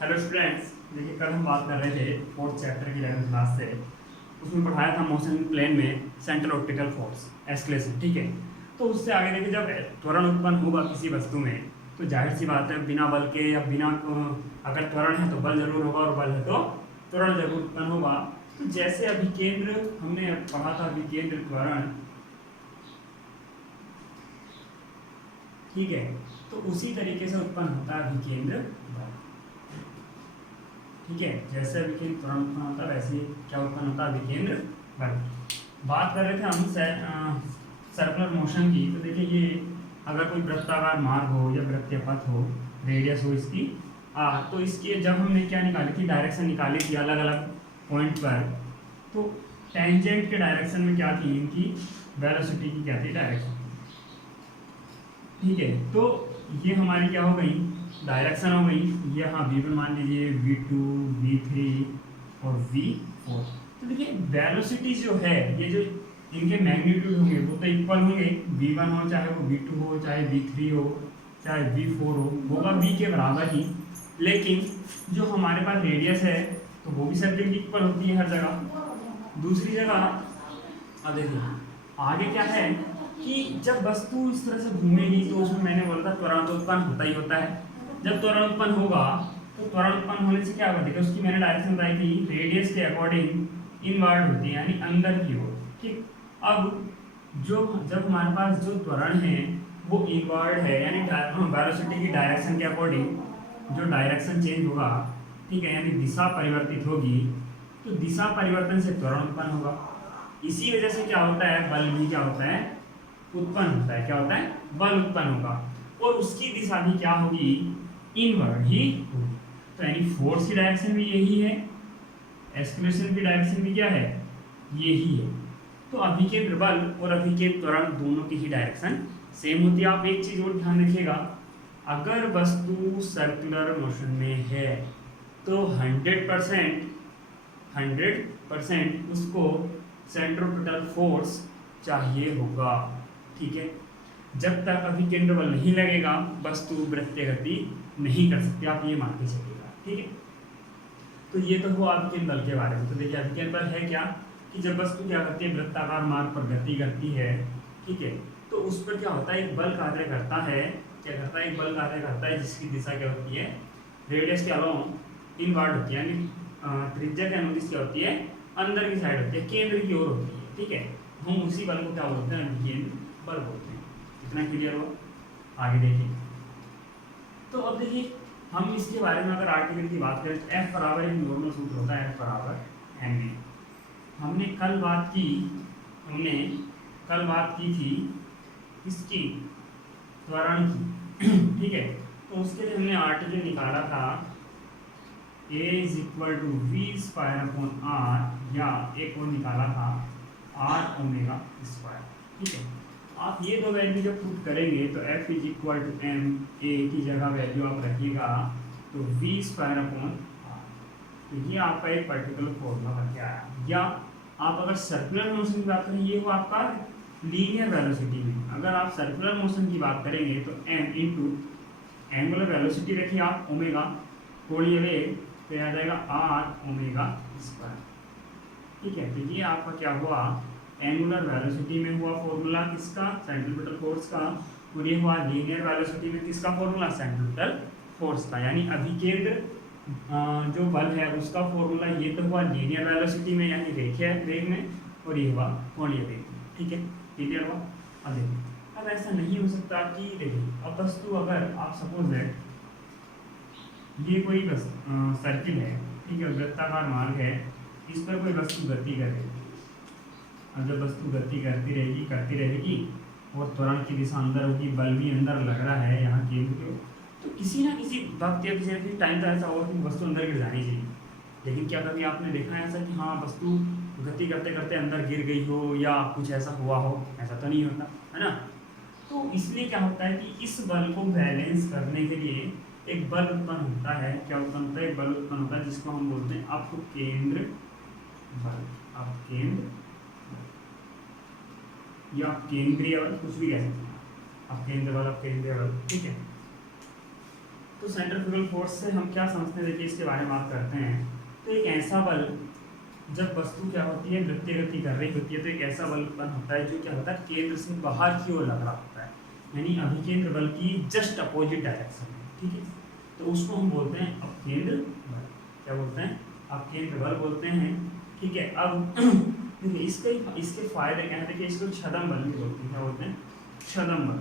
Hello students, देखिए कल हम बात कर रहे थे फोर्थ चैप्टर की 11th क्लास से। उसमें पढ़ाया था मोशन प्लेन में सेंट्रल ऑप्टिकल फोर्स एस्केलेशन। ठीक है, तो उससे आगे देखिए जब त्वरण उत्पन्न होगा किसी वस्तु में तो जाहिर सी बात है बिना बल के या बिना अगर त्वरण है तो बल जरूर होगा और बल है तो त्वरण जरूर उत्पन्न होगा। तो जैसे अभिकेंद्र हमने पढ़ा था, अभिकेंद्र त्वरण, ठीक है, तो उसी तरीके से उत्पन्न होता है अभिकेंद्र बल। ठीक है, जैसे विकेंद्र त्वरण उत्पन्न होता है वैसे ही क्या उत्पन्न होता है विकेंद्र बल। बात कर रहे थे हम सर्कुलर मोशन की। तो देखिए ये अगर कोई वृत्ताकार मार्ग हो या वृत्तीय पथ हो, रेडियस हो इसकी तो इसकी जब हमने क्या निकाली थी, डायरेक्शन निकाली थी अलग अलग पॉइंट पर। तो टेंजेंट के डायरेक्शन में क्या थी, इनकी वेलोसिटी की क्या थी डायरेक्शन। ठीक है, तो ये हमारी क्या हो गई, डायरेक्शन हो गई। ये हाँ V1 मान लीजिए, V2, V3 और V4। तो देखिए वेलोसिटी जो है, ये जो इनके मैग्नीट्यूड होंगे वो तो इक्वल होंगे। V1 हो चाहे वो V2 हो, चाहे V3 हो, चाहे V4 हो, होगा V के बराबर ही। लेकिन जो हमारे पास रेडियस है तो वो भी सर्किल की इक्वल होती है हर जगह। दूसरी जगह अब देखिए आगे क्या है कि जब वस्तु इस तरह से घूमेगी तो उसमें मैंने बोला था त्वरण तो उत्पन्न होता ही होता है। जब त्वरण उत्पन्न होगा तो त्वरण उत्पन्न होने से क्या होगा, देखिए उसकी मैंने डायरेक्शन बताई थी, रेडियस के अकॉर्डिंग इनवर्ड होती है, यानी अंदर की ओर। ठीक, अब जो जब हमारे पास जो त्वरण है वो इनवर्ड है, यानी वेलोसिटी की डायरेक्शन के अकॉर्डिंग जो डायरेक्शन चेंज होगा, ठीक है, यानी दिशा परिवर्तित होगी, तो दिशा परिवर्तन से त्वरण उत्पन्न होगा। इसी वजह से क्या होता है, बल भी क्या होता है, उत्पन्न होता है। क्या होता है, बल उत्पन्न होगा और उसकी दिशा भी क्या होगी, इनवर्ड ही होगी। तो यानी फोर्स की डायरेक्शन भी यही है, एक्सलेशन की डायरेक्शन भी क्या है, यही है। तो अभिकेंद्र बल और अभिकेंद्र त्वरण दोनों की ही डायरेक्शन सेम होती है। आप एक चीज और ध्यान रखिएगा, अगर वस्तु सर्कुलर मोशन में है तो 100% उसको सेंट्रोपिटल फोर्स चाहिए होगा। ठीक है, जब तक अभिकेंद्र बल नहीं लगेगा वस्तु वृत्तीय गति नहीं कर सकती, आप ये मान के चलिएगा। ठीक है, तो ये तो हुआ अभिकेंद्र बल के बारे में। तो देखिए अभिकेंद्र बल है क्या, कि जब वस्तु क्या करती है, वृत्ताकार मार्ग पर गति करती है, ठीक है, तो उस पर क्या होता है, एक बल कार्य करता है। क्या करता है, एक बल कार्य करता है जिसकी दिशा क्या होती है, रेडियस के अलोंग इनवर्ड होती है, यानी त्रिज्या के अनुदिश क्या होती है, अंदर की साइड होती है, केंद्र की ओर होती है। ठीक है, हम उसी बल को क्या बोलते हैं, अभिकेंद्र बल बोलते हैं। इतना क्लियर हुआ, आगे देखिए। तो अब देखिए हम इसके बारे में अगर आर्टिकल की बात करें तो F बराबर एक नॉर्मल सूत्र होता है, F बराबर mv। हमने कल बात की थी इसकी, त्वरण की। ठीक है, तो उसके लिए हमने आर्टिकल निकाला था a is equal to V square upon R, या एक और निकाला था आर ओमेगा स्क्वायर। ठीक है, आप ये दो वैल्यू जब पुट करेंगे तो f is equal to M, A की जगह वैल्यू आप रखिएगा तो वी स्क्वायर अपॉन आर। तो ये आपका एक पर्टिकुलर फॉर्मूला बन के आया। या आप अगर सर्कुलर मोशन की बात करें, ये हो आपका लीनियर वेलोसिटी में। अगर आप सर्कुलर मोशन की बात करेंगे तो m इंटू एंगुलर वेलोसिटी रखिए आप ओमेगा, कोणीय वेग, तो याद आएगा आर ओमेगा स्क्वायर। ठीक है, तो ये आपका क्या हुआ, एंगुलर वेलोसिटी में हुआ फॉर्मूला किसका, सेंट्रीपिटल फोर्स का, और ये हुआ लीनियर वेलोसिटी में किसका फॉर्मूला, सेंट्रीपिटल फोर्स का। यानी अभिकेंद्र जो बल है उसका फॉर्मूला ये तो हुआ लीनियर वेलोसिटी में यानी रेखीय वेग में, और ये हुआ कोणीय वेग में। ठीक है, क्लियर हुआ। अब देखिए, अब ऐसा नहीं हो सकता कि देखिए अब वस्तु अगर आप सपोज दैट ये कोई बस सर्किल है, ठीक है, वृत्ताकार मार्ग है, इस पर कोई वस्तु गति कर रही है। अब जब वस्तु गति करती रहेगी और त्वरण की दिशा अंदर होगी, बल भी अंदर लग रहा है यहाँ केंद्र के, तो किसी ना किसी वक्त या किसी ना किसी टाइम तो ऐसा होगा कि वस्तु अंदर गिर जानी चाहिए। लेकिन क्या कभी आपने देखा है ऐसा कि हाँ वस्तु गति करते करते अंदर गिर गई हो या कुछ ऐसा हुआ हो, ऐसा तो नहीं होता है ना। तो इसलिए क्या होता है कि इस बल को बैलेंस करने के लिए एक बल उत्पन्न होता है। क्या उत्पन्न होता है, एक बल उत्पन्न होता है जिसको हम बोलते हैं अपकेंद्र बल, अपकेंद्र या केंद्रीय बल, कुछ भी कह सकते हैं, अपकेंद्र बल, अपकेंद्रीय बल। ठीक है, तो तो सेंट्रीफ्यूगल फोर्स से हम क्या समझते हैं, देखिए इसके बारे में बात करते हैं। तो एक ऐसा बल, जब वस्तु क्या होती है वृत्तीय गति कर रही होती है, तो एक ऐसा बल उत्पन्न होता है जो क्या होता है केंद्र से बाहर की ओर लग रहा होता है, यानी अभिकेंद्र बल की जस्ट अपोजिट डायरेक्शन में, ठीक है। तो उसको हम बोलते हैं अपकेंद्र बल। क्या बोलते हैं? अपकेंद्र बल बोलते हैं, ठीक है। अब देखिए इसके फायदे क्या है, देखिए इसको छदम बल भी बोलते हैं। क्या बोलते हैं? छदम बल।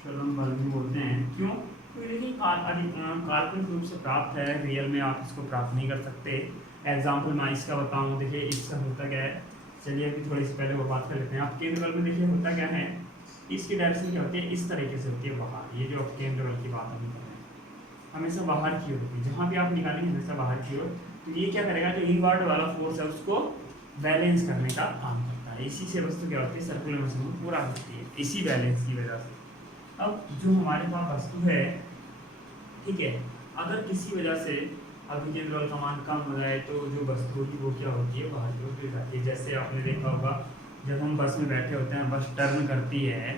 छदम बल भी बोलते हैं। क्यों? क्योंकि देखिए काल्पनिक रूप से प्राप्त है, रियल में आप इसको प्राप्त नहीं कर सकते। एग्जाम्पल मैं इसका बताऊं, देखिए इसका होता क्या है, चलिए अभी थोड़ी सी पहले वो बात कर लेते हैं। आप केंद्र बल में देखिए होता क्या है, इसकी डायरेक्शन क्या होती है, इस तरीके से होती है बाहर। ये जो आप केंद्र बल की बात हम कर रहे हैं हमेशा बाहर की ओर होती है, जहाँ भी आप निकालेंगे हमेशा बाहर की ओर। तो ये क्या करेगा, जो इनवर्ट वाला फोर्स है उसको बैलेंस करने का काम करता है। इसी से वस्तु क्या होती है सर्कुलर मोशन में पूरा होती है, इसी बैलेंस की वजह से। अब जो हमारे पास वस्तु है, ठीक है, अगर किसी वजह से अभिकेंद्र बल का मान कम हो जाए तो जो वस्तु होती है वो क्या होती है, बाहर की ओर गिर जाती है। जैसे आपने देखा होगा जब हम बस में बैठे होते हैं, बस टर्न करती है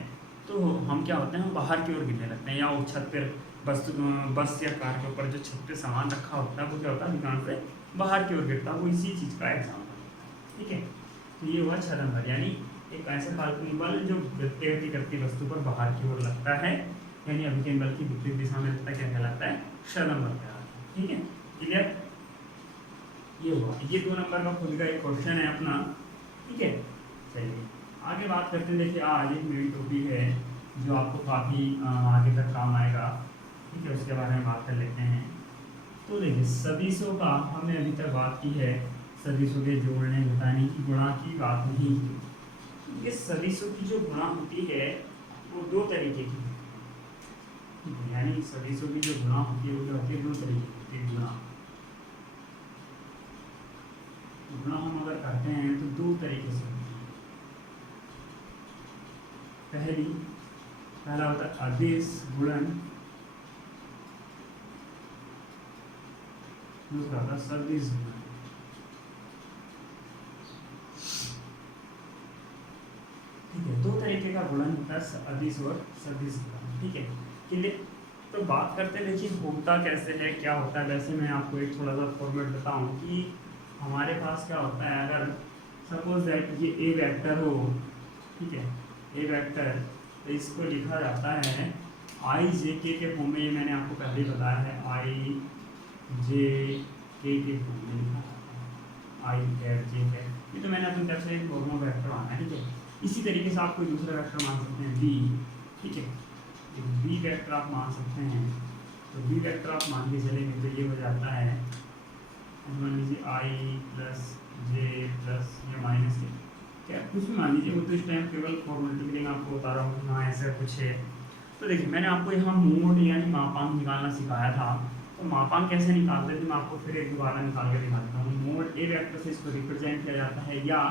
तो हम क्या होते हैं, हम बाहर की ओर गिरने लगते हैं। या वो छत पर बस या कार के ऊपर जो छत पे सामान रखा होता है वो क्या होता है अधिकांश से बाहर की ओर गिरता है। वो इसी चीज़ का एग्जाम्पल है, ठीक है। तो ये हुआ छदम बल, यानी एक ऐसा काल्पनिक बल जो वृत्तीय गति करती वस्तु पर बाहर की ओर लगता है, यानी अभिकेंद्र बल की विपरीत दिशा में लगता है। क्या कहलाता है? छदम बल कहलाता है, ठीक है। क्लियर? ये हुआ, ये 2 नंबर का खुद का एक क्वेश्चन है अपना, ठीक है। चलिए आगे बात करते हैं। देखिए आज एक मेरी टॉपिक है जो आपको काफ़ी आगे तक काम आएगा, ठीक है, उसके बारे में बात कर लेते हैं। तो देखिए सदिशों का हमने अभी तक बात की है, सदिशों के जोड़ने घटाने की गुणा की बात नहीं की। ये सदिशों की जो गुणा होती है वो 2 तरीके की होती है, यानी सदिशों की जो गुणा होती है वो क्या होती है, 2 तरीके की होती है। गुणा हम अगर करते हैं तो 2 तरीके से होती है। पहला होता है अदिश गुणन, दूसरा होता है सदिश गुणन। ठीक है, 2 तरीके का गुणन होता है अदिश और सदिश गुणन, ठीक है। क्लियर? तो बात करते हैं, देखिए होता कैसे है, क्या होता है। वैसे मैं आपको एक थोड़ा सा फॉर्मेट बताऊं कि हमारे पास क्या होता है, अगर सपोज दैट ये ए वेक्टर हो, ठीक है, ए वेक्टर, तो इसको लिखा जाता है आई जे के फॉर्म में। ये मैंने आपको पहले ही बताया है, आई जे के फॉर्म में लिखा जाता है, आई कैट जे कैट। ये तो मैंने अपनी तरफ से एक नॉर्मल वेक्टर माना है, ठीक है। इसी तरीके से आप कोई दूसरा वेक्टर मान सकते हैं बी, ठीक है, बी वेक्टर आप मान सकते हैं। तो बी वेक्टर आप मान के चलेंगे तो ये हो जाता है, मान लीजिए आई प्लस जे प्लस या माइनस के, क्या कुछ भी मान लीजिए। वो तो इस टाइम केवल फॉर्मेलिटी के लिए मैं आपको बता रहा हूँ, हाँ ऐसा कुछ है। तो देखिए मैंने आपको यहाँ मोड यानी मापांक निकालना सिखाया था। तो मापांक कैसे निकालते थे मैं आपको फिर एक दोबारा निकाल के दिखा देता हूँ। मोड ए वेक्टर से इसको रिप्रेजेंट किया जाता है या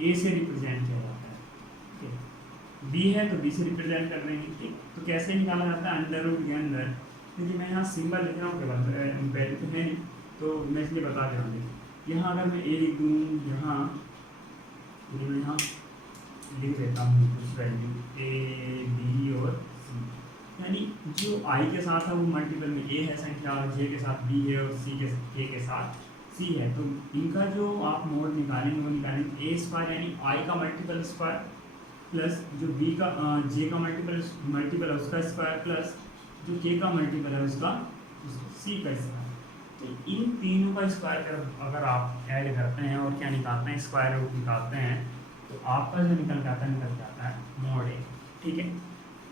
ए से रिप्रेजेंट किया जाता है, ठीक है। बी है तो बी से रिप्रेजेंट कर रहे हैं, ठीक। तो कैसे निकाला जाता है, अंडर रूट के अंदर। देखिए मैं यहाँ सिंबल लिख रहा हूँ केवल, पहले तो है नहीं तो मैं इसलिए बता दे रहा हूँ। यहाँ अगर मैं ए लिख दूँ, यहाँ लिख देता हूँ कुछ वैल्यू ए बी और सी, यानी जो आई के साथ है वो मल्टीपल में ए है संख्या, और जे के साथ बी है और सी के साथ सी है। तो इनका जो आप मोड निकालेंगे वो निकालेंगे ए स्क्वायर यानी आई का मल्टीपल स्क्वायर प्लस जो बी का जे का मल्टीपल है उसका स्क्वायर प्लस जो के का मल्टीपल है उसका सी का स्क्वायर। तो इन तीनों का स्क्वायर अगर आप ऐड करते हैं और क्या निकालते हैं, स्क्वायर रूट निकालते हैं, तो आपका जो निकल जाता है मोड ए, ठीक है।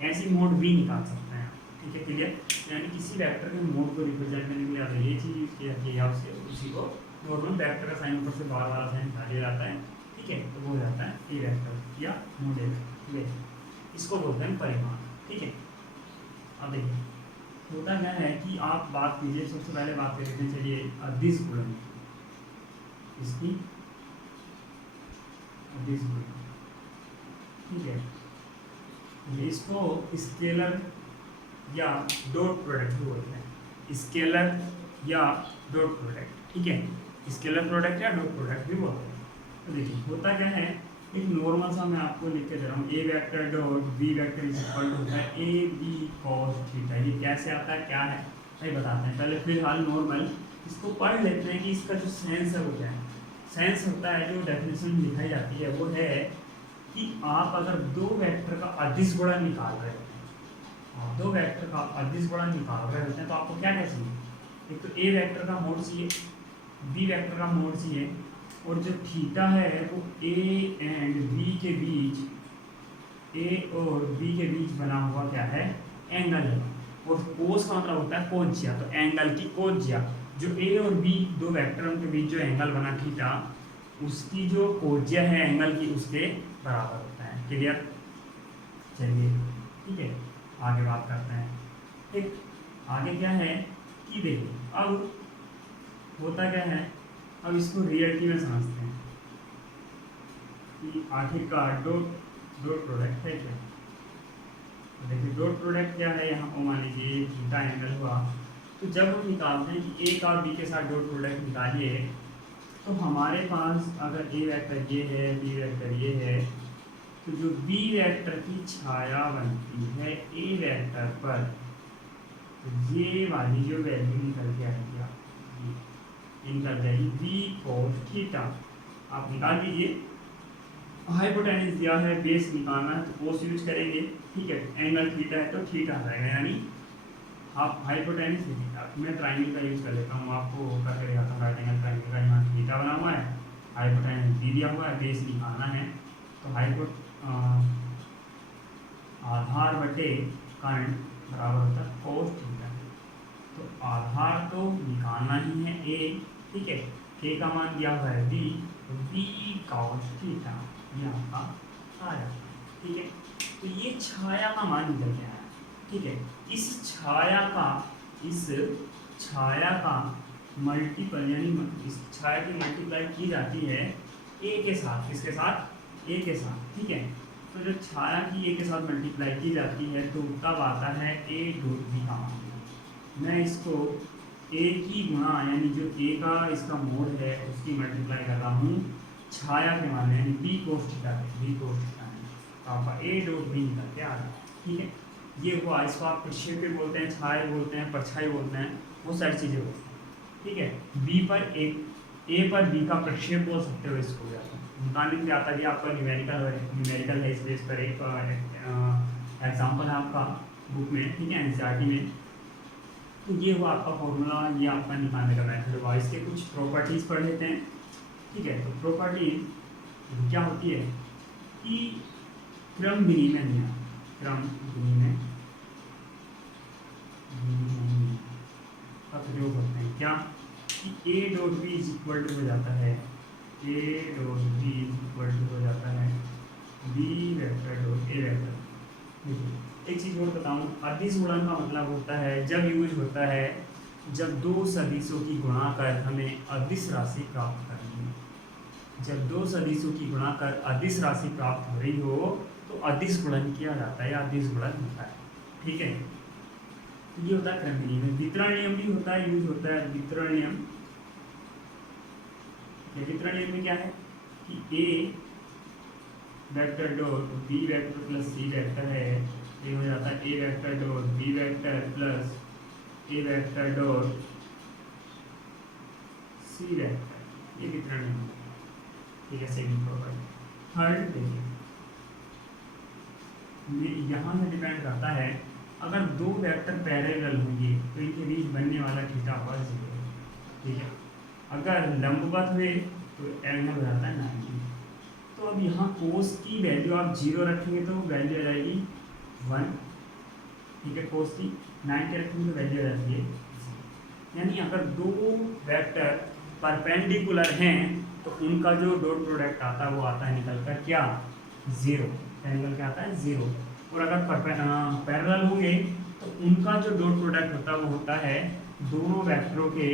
ऐसी मोड बी निकाल सकते हैं, ठीक है। क्लियर? यानी किसी वेक्टर के मोड को रिप्रेजेंट करने के लिए अगर ये चीज़ यूज किया जाती है उससे उसी को नॉर्मल वेक्टर का साइन ऊपर से बार वाला साइन हटा दिया जाता है, ठीक है। तो वो हो जाता है ए वेक्टर या मोड ए वेक्टर, इसको बोलते हैं परिमाण, ठीक है। अब देखिए होता क्या है कि आप बात कीजिए, सबसे पहले बात कर लेते हैं, चलिए अदिश गुणन, इसकी अदिश गुणन, ठीक है। इसको स्केलर या डॉट प्रोडक्ट भी बोलते हैं, स्केलर या डॉट प्रोडक्ट, ठीक है। स्केलर प्रोडक्ट या डॉट प्रोडक्ट भी बोलते हैं। तो देखिए होता क्या है, एक नॉर्मल सा मैं आपको लिख के दे रहा हूँ, A vector dot B vector is equal to होता है ए बी कॉस थीटा। ये कैसे आता है, क्या है, भाई बताते हैं। पहले फिलहाल नॉर्मल इसको पढ़ लेते हैं कि इसका जो सेंस है वो क्या है। सेंस होता है, जो डेफिनेशन दिखाई जाती है वो है कि आप अगर दो वेक्टर का अदिश गुणा निकाल रहे हैं, दो वेक्टर का अदिश गुणा निकाल रहे होते हैं, तो आपको क्या क्या चाहिए, एक तो ए वेक्टर का मोड चाहिए, बी वेक्टर का मोड चाहिए, और जो थीटा है वो ए एंड बी के बीच, ए और बी के बीच बना हुआ क्या है, एंगल है। और कोस का मतलब होता है कोज्या, तो एंगल की कोज्या, जो ए और बी दो वेक्टरों के बीच जो एंगल बना थीटा, उसकी जो कोज्या है एंगल की, उसके बराबर होता है। क्लियर, चलिए ठीक है, आगे बात करते हैं। ठीक, आगे क्या है कि देखिए अब होता क्या है, अब इसको रियलिटी में समझते हैं कि आखिरकार डॉट प्रोडक्ट है क्या। तो देखिए डॉट प्रोडक्ट क्या है, यहाँ पर मान लीजिए थीटा एंगल हुआ, तो जब हम निकालते हैं कि ए और बी के साथ डॉट प्रोडक्ट निकालिए, तो हमारे पास अगर ए वेक्टर ये है, बी वेक्टर ये है, तो जो बी वेक्टर की छाया बनती है ए वेक्टर पर, तो ये वाली जो वैल्यू निकल के आएगी आपकी, निकल जाएगी बी कॉस थीटा। आप निकाल दीजिए, हाइपोटेन्यूज दिया है, बेस निकालना है तो कोस यूज करेंगे, ठीक है। एंगल थीटा है तो थीटा आ जाएगा, यानी आप हाइपोटेन्यूज थीटा, मैं ट्राइंगल का यूज कर लेता हूँ, आपको करके दिखाता हूँ। राइट एंगल ट्राइंगल का यहाँ थीटा बना हुआ है, हाइपोटेन्यूज दी दिया हुआ है, बेस निकालना है, तो आधार बटे कर्ण बराबर होता है कोस थीटा। तो आधार तो निकालना ही है ए, ठीक है, के का मान दिया हुआ है बी, तो बी कॉस थीटा ये आपका आ जाता है, ठीक है। तो ये छाया का मान निकल के आया, ठीक है। इस छाया का मल्टीपल, यानी इस छाया की मल्टीप्लाई की जाती है ए के साथ, किसके साथ, ए के साथ, ठीक है। तो जब छाया की ए के साथ मल्टीप्लाई की जाती है तो तब आता है ए डॉट बी का मान। मैं इसको ए की गुणा, यानी जो ए का इसका मोड है उसकी मल्टीप्लाई कर रहा हूँ छाया के मान, यानी बी कोस थीटा है, बी कोस थीटा है, तो आपका ए डॉट बी निकल के आ रहा है, ठीक है। ये हुआ, इसको आप प्रक्षेप्य बोलते हैं, छाया बोलते हैं, परछाई बोलते हैं, वो सारी चीज़ें होती हैं, ठीक है। बी पर ए पर बी का प्रक्षेप बोल सकते हो इसको, निकालने से आता है आपका न्यूमेरिकल है, इस बेस पर एक एग्जाम्पल है आपका बुक में, ठीक है, एनसीईआरटी में। तो ये हुआ आपका फॉर्मूला, ये आपका निकालने का मेथड हुआ। इसके कुछ प्रॉपर्टीज़ पढ़ लेते हैं, ठीक है। तो प्रॉपर्टीज क्या होती है कि क्रम विनिमय, क्रम विनिमय का प्रयोग करते हैं, क्या कि A dot B is equal to हो जाता है, A dot B is equal to हो जाता है B vector dot A vector. एक चीज़ और बताऊँ, अदिश गुणन का मतलब होता है, जब यूज होता है जब दो सदिशों की गुणा कर हमें अदिश राशि प्राप्त करनी है। जब दो सदिशों की गुणा कर अदिश राशि प्राप्त हो रही हो तो अदिश गुणन किया जाता है या अदिश गुणन होता है, ठीक है। ये होता है क्रम विनिमय। वितरण नियम भी होता है, यूज होता है वितरण नियम। वितरण नियम में क्या है कि A vector dot B vector plus C vector है, ये हो जाता है A vector dot B vector plus A vector dot C vector, ये वितरण नियम, ठीक है। Second property. थर्ड देखिए, यहाँ से डिपेंड करता है, अगर दो वेक्टर पैरेलल होंगे तो इनके बीच बनने वाला थीटा होगा 0, ठीक है। अगर लंबवत हुए तो एंगल हो जाता है 90। तो अब यहाँ कोस की वैल्यू आप 0 रखेंगे तो वैल्यू आ जाएगी 1, ठीक है। कोस की 90 रखेंगे तो वैल्यू आ जाती है, यानी अगर दो वेक्टर परपेंडिकुलर हैं तो उनका जो डॉट प्रोडक्ट आता है वो आता है निकल कर क्या, 0, एंगल क्या आता है 0। और अगर पैरेलल होंगे तो उनका जो डॉट प्रोडक्ट होता है वो होता है दोनों वेक्टरों के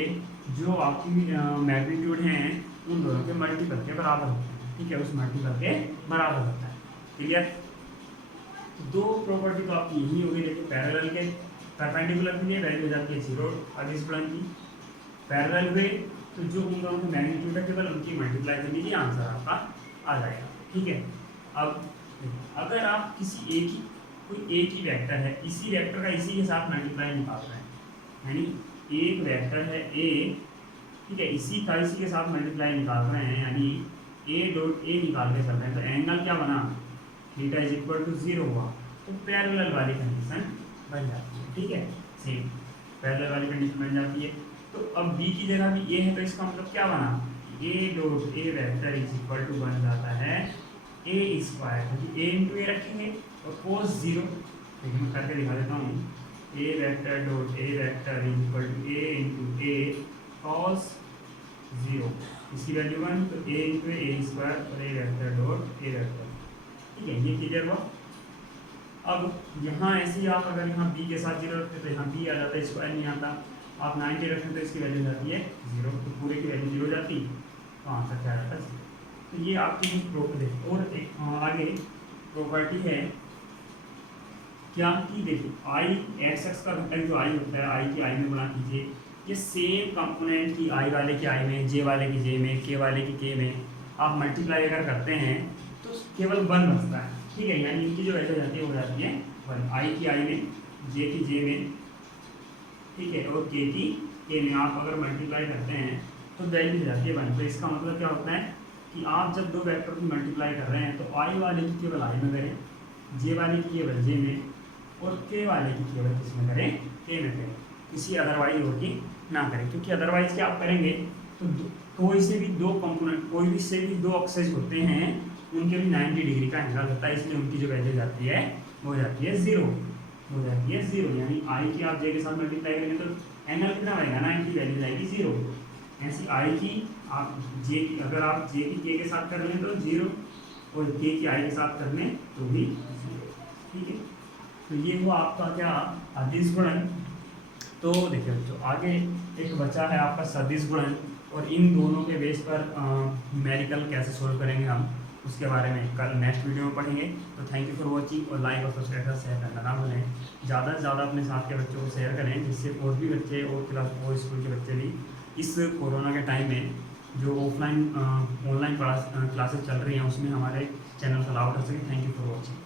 जो आपकी मैग्नीट्यूड हैं उन दोनों के मल्टीपल के बराबर होते हैं, ठीक है, उस मल्टीपल के बराबर होता है, क्लियर। दो प्रॉपर्टी तो आपकी यही होगी, लेकिन पैरेलल के परपेंडिकुलर के लिए वैल्यू हो जाती है 0 अदिश गुणन की, पैरेलल हुए तो जो उन दोनों के मैग्नीट्यूड है केवल उनकी मल्टीप्लाई कर लीजिए, आंसर आपका आ जाएगा, ठीक है। अब अगर आप किसी एक ही कोई एक ही वेक्टर है, इसी वेक्टर का इसी के साथ मल्टीप्लाई निकाल रहे हैं, यानी एक वेक्टर है ए, ठीक है, इसी का इसी के साथ मल्टीप्लाई निकाल रहे हैं, यानी ए डॉट ए निकाल के चल रहे हैं, तो एंगल क्या बना, थीटा इज इक्वल टू 0 हुआ, तो पैरेलल वाली कंडीशन बन जाती है, ठीक है, सेम पैरेलल वाली कंडीशन बन जाती है। तो अब बी की जगह भी ए है, तो इसका मतलब क्या बना, A dot A vector is equal to बन जाता है ए स्क्वायर, क्योंकि ए इंटू ए रखेंगे और कोस 0, देखिए मैं करके दिखा देता हूँ, A vector dot A vector is equal to A into A cos 0, इसकी वैल्यू 1, तो ए इंटू ए स्क्वायर और ए वेक्टर डॉट ए वेक्टर, ठीक है, ये क्लियर हुआ। अब यहाँ ऐसे ही आप अगर यहाँ बी के साथ 0 रखते तो यहाँ बी आ जाता है, स्क्वायर नहीं आता, आप 90 रखते तो इसकी वैल्यू जाती है 0, तो पूरे की वैल्यू 0 जाती, तो आंसर क्या आता है 0। तो ये आपकी प्रॉपर्टी, और एक आगे प्रॉपर्टी है क्या कि देखिए आई एक्स का घटक जो आई होता है, आई की आई में गुणा कीजिए, ये सेम कंपोनेंट की आई वाले की आई में, जे वाले की जे में, के वाले की के में आप मल्टीप्लाई अगर करते हैं तो केवल 1 बचता है, ठीक है, यानी इनकी जो वैल्यू जाती है वो जाती है 1, आई की आई में, जे की जे में, ठीक है, और के की के में आप अगर मल्टीप्लाई करते हैं तो वैल्यू जाती है 1। तो इसका मतलब क्या होता है कि आप जब दो वेक्टर को मल्टीप्लाई कर रहे हैं तो आई वाले की केवल आई में करें, जे वाले की केवल जे में, और के वाले की केवल किस में करें, के में करें, किसी अदरवाइज और की ना करें, क्योंकि अदरवाइज क्या आप करेंगे तो कोई से भी दो कंपोनेंट, कोई भी से भी दो एक्सेस होते हैं, उनके भी 90 डिग्री का एंगल होता है, इसलिए उनकी जो वैल्यू जाती है वो जाती है 0, हो जाती है 0, यानी आई की आप जे के साथ मल्टीप्लाई करेंगे तो एंगल कितना बनेगा, 90, वैल्यू जाएगी 0। ऐसी आई की आप जे की, अगर आप जे की के साथ कर लें तो 0, और के की आई के साथ कर लें तो भी 0, ठीक है। तो ये हुआ आपका क्या, अदिश गुणन। तो देखिए तो आगे एक बचा है आपका सदिश गुणन, और इन दोनों के बेस पर न्यूमेरिकल कैसे सोल्व करेंगे हम, उसके बारे में कल नेक्स्ट वीडियो में पढ़ेंगे। तो थैंक यू फॉर वॉचिंग, और लाइक और सब्सक्राइब का शेयर करना ना भूलें, ज़्यादा से ज़्यादा अपने साथ के बच्चों को शेयर करें, जिससे और भी बच्चे और क्लास और स्कूल के बच्चे भी इस कोरोना के टाइम में जो ऑफलाइन ऑनलाइन क्लासेस चल रही हैं उसमें हमारे चैनल को अलाउ कर सकें। Thank you for watching.